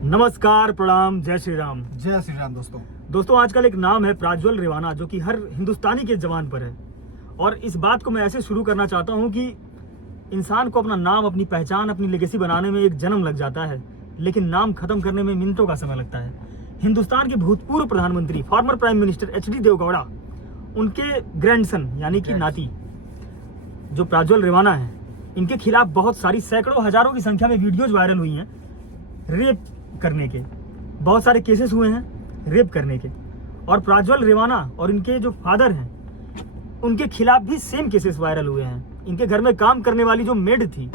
नमस्कार, प्रणाम, जय श्री राम। जय श्री राम। दोस्तों आजकल एक नाम है प्राज्वल रेवाना, जो कि हर हिंदुस्तानी के जबान पर है। और इस बात को मैं ऐसे शुरू करना चाहता हूं कि इंसान को अपना नाम, अपनी पहचान, अपनी लेगेसी बनाने में एक जन्म लग जाता है, लेकिन नाम खत्म करने में मिनटों का समय लगता है। हिंदुस्तान के भूतपूर्व प्रधानमंत्री, former prime minister HD Deve Gowda, उनके ग्रैंडसन यानी कि नाती जो प्राज्वल रेवाना है, इनके खिलाफ बहुत सारी, सैकड़ों, हजारों की संख्या में वीडियोज वायरल हुई हैं रेप करने के। बहुत सारे केसेस हुए हैं रेप करने के। और प्राज्वल रेवाना और इनके जो फादर हैं, उनके खिलाफ भी सेम केसेस वायरल हुए हैं। इनके घर में काम करने वाली जो मेड थी,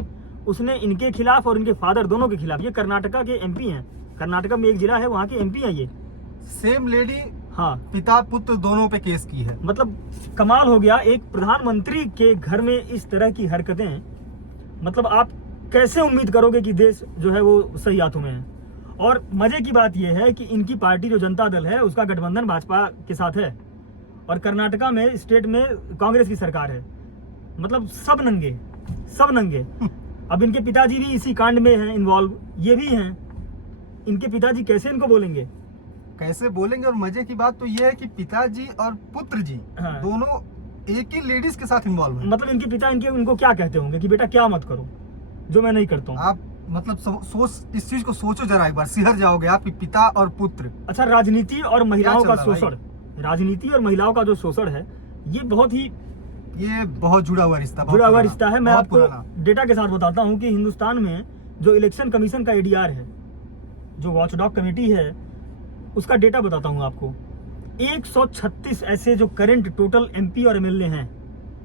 उसने इनके खिलाफ और इनके फादर दोनों के खिलाफ, ये कर्नाटका के एमपी हैं, कर्नाटका में एक जिला है, वहाँ के एमपी हैं ये। सेम लेडी, हाँ, पिता पुत्र दोनों पे केस की है। मतलब कमाल हो गया। एक प्रधानमंत्री के घर में इस तरह की हरकतें, मतलब आप कैसे उम्मीद करोगे कि देश जो है वो सही हाथों में है। और मजे की बात यह है कि इनकी पार्टी जो जनता दल है, उसका गठबंधन भाजपा के साथ है, और कर्नाटका में, स्टेट में कांग्रेस की सरकार है। मतलब सब नंगे। अब इनके पिताजी भी इसी कांड में हैं इन्वॉल्व, ये भी हैं। इनके पिताजी कैसे इनको बोलेंगे? और मजे की बात तो ये है कि पिताजी और पुत्र जी, हाँ, दोनों एक ही लेडीज के साथ इन्वॉल्व हैं। मतलब इनके पिता उनको क्या कहते होंगे कि बेटा क्या मत करो जो मैं नहीं करता हूँ। आप मतलब सोच, इस चीज को सोचो जरा एक बार, सिहर जाओगे आप, पिता और पुत्र। अच्छा, राजनीति और महिलाओं का शोषण, राजनीति और महिलाओं का जो शोषण है, ये बहुत जुड़ा हुआ रिश्ता है। मैं आपको डेटा के साथ बताता हूँ कि हिंदुस्तान में जो इलेक्शन कमीशन का एडीआर है, जो वॉचडॉग कमेटी है, उसका डेटा बताता हूँ आपको। 136 ऐसे जो करंट टोटल एमपी और एमएलए हैं,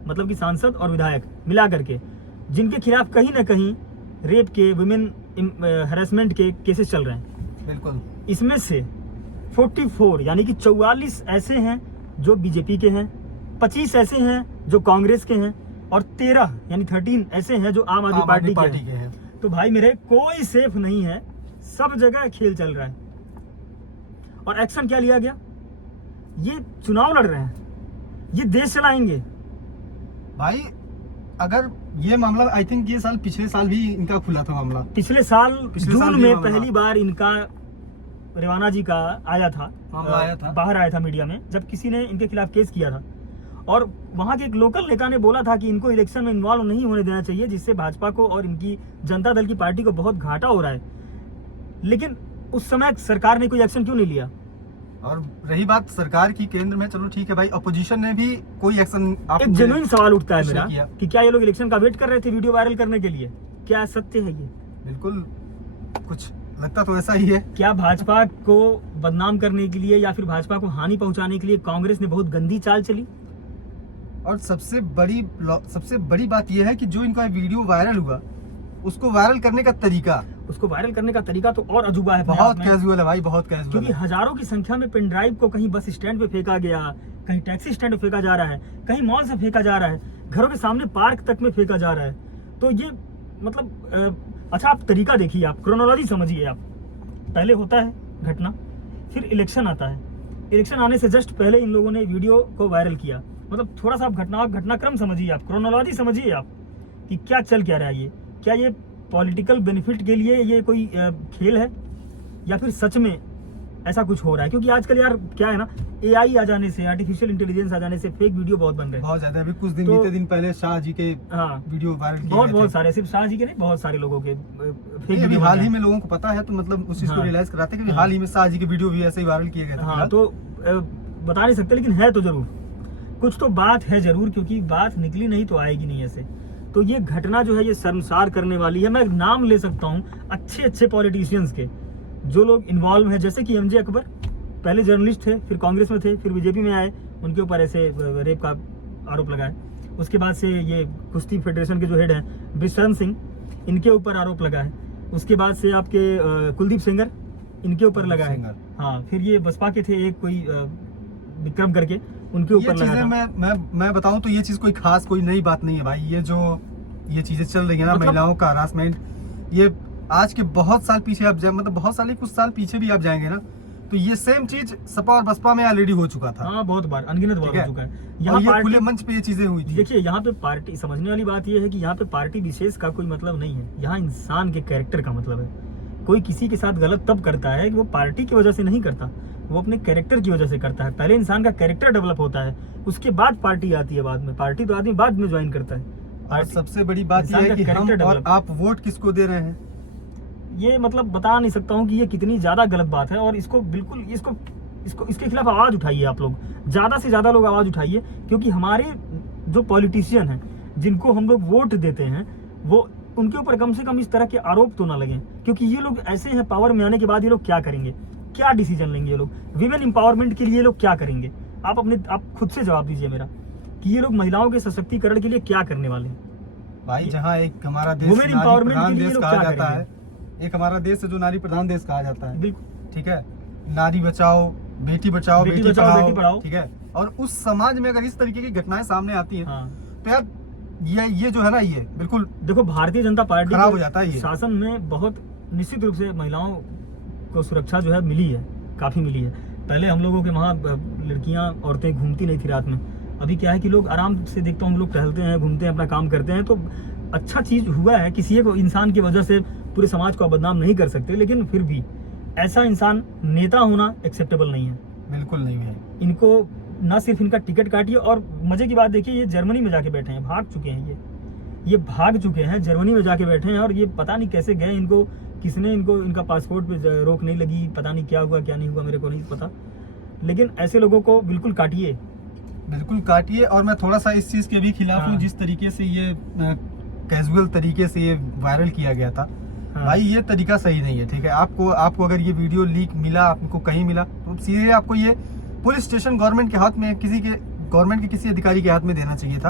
मतलब कि सांसद और विधायक मिला करके, जिनके खिलाफ कहीं ना कहीं रेप के, वुमेन हैरेसमेंट के केसेस चल रहे हैं। बिल्कुल। इसमें से 44 यानी कि 44 ऐसे हैं जो बीजेपी के हैं, 25 ऐसे हैं जो कांग्रेस के हैं, और 13 यानी 13 ऐसे हैं जो आम आदमी पार्टी के हैं। तो भाई मेरे, कोई सेफ नहीं है, सब जगह खेल चल रहा है। और एक्शन क्या लिया गया? ये चुनाव लड़ रहे हैं, ये देश चलाएंगे भाई। अगर ये मामला, आई थिंक ये साल, पिछले साल भी इनका खुला था मामला। पिछले साल जून में पहली बार इनका, रेवाना जी का आया था, बाहर आया था मीडिया में, जब किसी ने इनके खिलाफ केस किया था। और वहां के एक लोकल नेता ने बोला था कि इनको इलेक्शन में इन्वॉल्व नहीं होने देना चाहिए, जिससे भाजपा को और इनकी जनता दल की पार्टी को बहुत घाटा हो रहा है। लेकिन उस समय सरकार ने कोई एक्शन क्यों नहीं लिया? और रही बात सरकार की, केंद्र में, चलो ठीक है भाई, अपोजिशन ने भी कोई एक्शन। एक जेन्युइन सवाल उठता है मेरा कि क्या ये लोग इलेक्शन का वेट कर रहे थे वीडियो वायरल करने के लिए? क्या सत्य है ये? बिल्कुल, कुछ लगता तो ऐसा ही है। क्या भाजपा को बदनाम करने के लिए या फिर भाजपा को हानि पहुंचाने के लिए कांग्रेस ने बहुत गंदी चाल चली? और सबसे बड़ी बात यह है कि जो इनका वीडियो वायरल हुआ, उसको वायरल करने का तरीका तो और अजूबा है। बहुत कैजुअल है भाई, बहुत कैजुअल। क्योंकि हजारों की संख्या में पेन ड्राइव को कहीं बस स्टैंड पे फेंका गया, कहीं टैक्सी स्टैंड पे फेंका जा रहा है, कहीं मॉल से फेंका जा रहा है, घरों के सामने पार्क तक में फेंका जा रहा है। तो ये मतलब अच्छा, आप तरीका देखिए, आप क्रोनोलॉजी समझिए। आप पहले होता है घटना, फिर इलेक्शन आता है, इलेक्शन आने से जस्ट पहले इन लोगों ने वीडियो को वायरल किया। मतलब थोड़ा सा आप घटनाक्रम समझिए, आप क्रोनोलॉजी समझिए आप कि क्या चल क्या रहा है। ये क्या ये पॉलिटिकल बेनिफिट के लिए ये कोई खेल है, या फिर सच में ऐसा कुछ हो रहा है? क्योंकि आजकल यार क्या है ना, एआई आ जाने से, आर्टिफिशियल इंटेलिजेंस आ जाने से फेक वीडियो बहुत बन रहे हैं, बहुत ज्यादा। अभी कुछ दिन पहले शाह जी के वीडियो वायरल किए गए थे। बहुत सारे, सिर्फ शाह जी के नहीं, बहुत सारे लोगों के फेक वीडियो हाल ही में लोगों को पता है, तो मतलब उस चीज को रियलाइज कराते हैं कि हाल ही में शाह जी के वीडियो भी ऐसे ही वायरल किए गए थे। हाँ, तो बता नहीं सकते, लेकिन है तो जरूर कुछ तो बात है जरूर, क्योंकि बात निकली नहीं तो आएगी नहीं ऐसे। तो ये घटना जो है ये शर्मसार करने वाली है। मैं नाम ले सकता हूँ अच्छे पॉलिटिशियंस के, जो लोग इन्वॉल्व हैं, जैसे कि एमजे अकबर, पहले जर्नलिस्ट थे, फिर कांग्रेस में थे, फिर बीजेपी में आए, उनके ऊपर ऐसे रेप का आरोप लगा है। उसके बाद से ये कुश्ती फेडरेशन के जो हेड हैं ब्रिशरण सिंह, इनके ऊपर आरोप लगा है। उसके बाद से आपके कुलदीप सेंगर, इनके ऊपर लगा है। हाँ, फिर ये बसपा के थे एक कोई विक्रम करके, उनके ऊपर लगा था। मैं बताऊं तो ये चीज कोई नई बात नहीं है भाई। ये चीजें चल रही है ना, महिलाओं का हरासमेंट, ये आज के बहुत साल पीछे आप जाए, मतलब बहुत साल, कुछ साल पीछे भी आप जाएंगे ना, तो ये सेम चीज सपा और बसपा में ऑलरेडी हो चुका था। हाँ, बहुत बार, अनगिनत बार हो चुका है। यहाँ खुले मंच पे ये चीजें हुई थी। देखिए, यहाँ पे पार्टी, समझने वाली बात ये है कि यहाँ पे पार्टी विशेष का कोई मतलब नहीं है, यहाँ इंसान के कैरेक्टर का मतलब है। कोई किसी के साथ गलत तब करता है कि वो पार्टी की वजह से नहीं करता, वो अपने कैरेक्टर की वजह से करता है। पहले इंसान का कैरेक्टर डेवलप होता है, उसके बाद पार्टी आती है बाद में। पार्टी तो आदमी बाद में ज्वाइन करता है। और सबसे बड़ी बात यह है कि हम और आप वोट किसको दे रहे हैं, ये मतलब बता नहीं सकता हूँ कि ये कितनी ज्यादा गलत बात है। और इसको बिल्कुल इसके खिलाफ आवाज उठाइए आप लोग, ज्यादा से ज्यादा लोग आवाज उठाइए, क्योंकि हमारे जो पॉलिटिशियन हैं जिनको हम लोग वोट देते हैं, वो उनके ऊपर कम से कम इस तरह के आरोप तो ना लगे, क्योंकि ये लोग ऐसे हैं, पावर में आने के बाद ये लोग क्या करेंगे, क्या डिसीजन लेंगे ये लोग, विमेन एम्पावरमेंट के लिए ये लोग क्या करेंगे। आप खुद से जवाब दीजिए मेरा कि ये लोग महिलाओं के सशक्तिकरण के लिए क्या करने वाले हैं। भाई जहाँ एक हमारा देश वुमेन एम्पावरमेंट के लिए कहा जाता है, एक हमारा देश है जो नारी प्रधान देश कहा जाता है, बिल्कुल ठीक है, नारी बचाओ बेटी बचाओ बेटी पढ़ाओ, ठीक है। और उस समाज में अगर इस तरीके की घटनाएं सामने आती हैं, हाँ। तो यार ये जो है ना, ये बिल्कुल देखो, भारतीय जनता पार्टी खराब हो जाता है। ये शासन में बहुत निश्चित रूप से महिलाओं को सुरक्षा जो है मिली है, काफी मिली है। पहले हम लोगों के वहाँ लड़कियां औरतें घूमती नहीं थी रात में, अभी क्या है कि लोग आराम से, देखता हूँ लोग टहलते हैं, घूमते हैं, अपना काम करते हैं। तो अच्छा चीज हुआ है, किसी एक इंसान की वजह से पूरे समाज को बदनाम नहीं कर सकते, लेकिन फिर भी ऐसा इंसान नेता होना एक्सेप्टेबल नहीं है, बिल्कुल नहीं है। इनको ना सिर्फ इनका टिकट काटिए, और मजे की बात देखिए, ये जर्मनी में जाके बैठे हैं, भाग चुके हैं, ये भाग चुके हैं, जर्मनी में जाके बैठे हैं। और ये पता नहीं कैसे गए, इनको किसने इनका पासपोर्ट पे रोक नहीं लगी, पता नहीं क्या हुआ क्या नहीं हुआ, मेरे को नहीं पता। लेकिन ऐसे लोगों को बिल्कुल काटिए, बिल्कुल काटिए। और मैं थोड़ा सा इस चीज के भी खिलाफ हूँ, जिस तरीके से ये कैजुअल तरीके से ये वायरल किया गया था। भाई ये तरीका सही नहीं है, ठीक है। आपको अगर ये वीडियो लीक मिला, आपको कहीं मिला, तो सीधे आपको ये पुलिस स्टेशन गवर्नमेंट के हाथ में, गवर्नमेंट के किसी अधिकारी के हाथ में देना चाहिए था।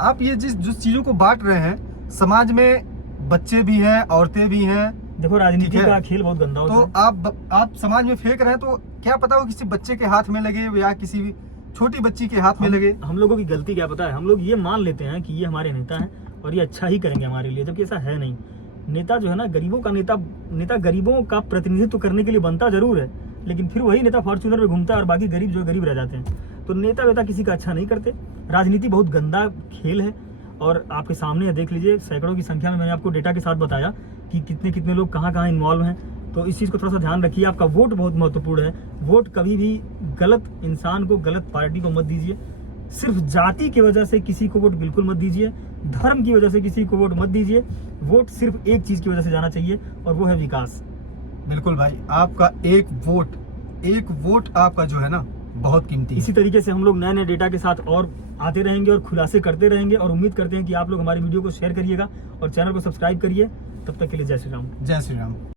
आप ये जिस चीजों को बांट रहे हैं, समाज में बच्चे भी हैं, औरतें भी हैं। देखो, राजनीति का खेल बहुत गंदा होता है। तो आप समाज में फेंक रहे हैं, तो क्या पता वो किसी बच्चे के हाथ में लगे या किसी भी छोटी बच्ची के हाथ में लगे। हम लोगों की गलती क्या पता है, हम लोग ये मान लेते हैं कि ये हमारे नेता हैं और ये अच्छा ही करेंगे हमारे लिए, जबकि ऐसा है नहीं। नेता जो है ना, गरीबों का नेता गरीबों का प्रतिनिधित्व करने के लिए बनता जरूर है, लेकिन फिर वही नेता फॉर्च्यूनर में घूमता है और बाकी गरीब जो गरीब रह जाते हैं। तो नेता वेता किसी का अच्छा नहीं करते। राजनीति बहुत गंदा खेल है, और आपके सामने देख लीजिए, सैकड़ों की संख्या में मैंने आपको डेटा के साथ बताया कि कितने लोग कहाँ इन्वॉल्व हैं। तो इस चीज़ को थोड़ा सा ध्यान रखिए। आपका वोट बहुत महत्वपूर्ण है। वोट कभी भी गलत इंसान को, गलत पार्टी को मत दीजिए। सिर्फ जाति की वजह से किसी को वोट बिल्कुल मत दीजिए, धर्म की वजह से किसी को वोट मत दीजिए। वोट सिर्फ एक चीज की वजह से जाना चाहिए, और वो है विकास। बिल्कुल भाई, आपका एक वोट आपका जो है ना, बहुत कीमती है। इसी तरीके से हम लोग नए डेटा के साथ और आते रहेंगे और खुलासे करते रहेंगे, और उम्मीद करते हैं कि आप लोग हमारी वीडियो को शेयर करिएगा और चैनल को सब्सक्राइब करिए। तब तक के लिए जय श्री राम। जय श्री राम।